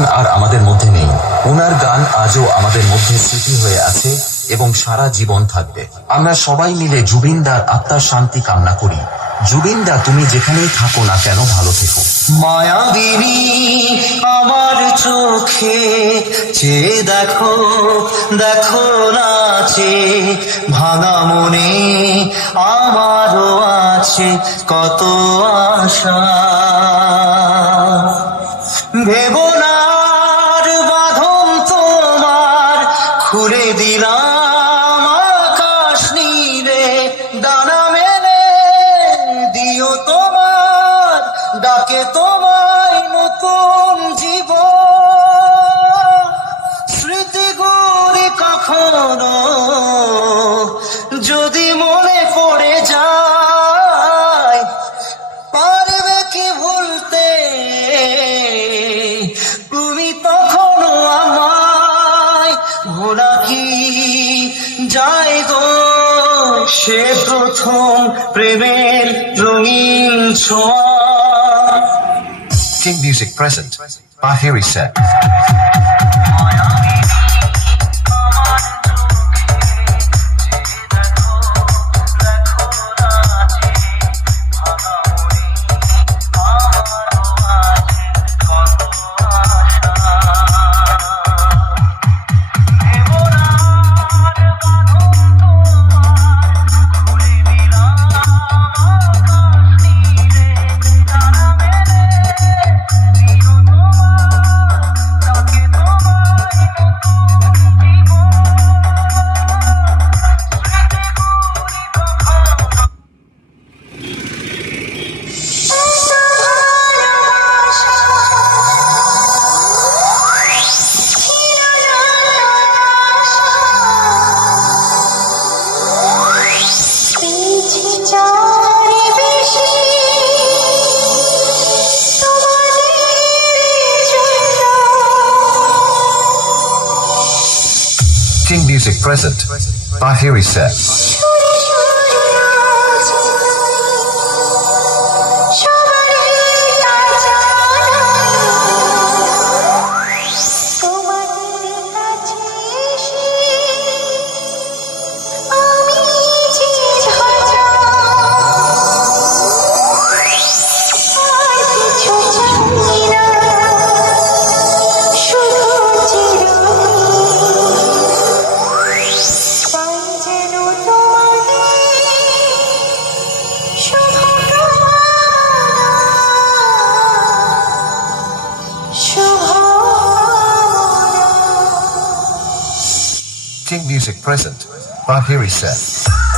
এখন আর আমাদের মধ্যে নেই। ওনার গান আজও আমাদের মধ্যে স্মৃতি হয়ে আছে এবং সারা জীবন থাকবে। আমরা সবাই মিলে জুবিনদার আত্মার শান্তি কামনা করি। জুবিনদা, তুমি যেখানেই থাকো না কেন ভালো থেকো। মায়াবিনী আমার চোখে চেয়ে দেখো দেখো নাচে, ভাঙা মনে আমারও আছে কত আশা। ভেবো না ডাকে তোমায় নতুন জীবন। স্মৃতিগুলি কখনো যদি মনে পড়ে যায়, পারবে কি ভুলতে? তুমি তখনও আমায় ভোলা কি যায় গো? সে প্রথম প্রেমের রঙিন ছোঁয়া। King Music present. Bahiri set. Music present. Bahiri set. Music present, but here is Seth.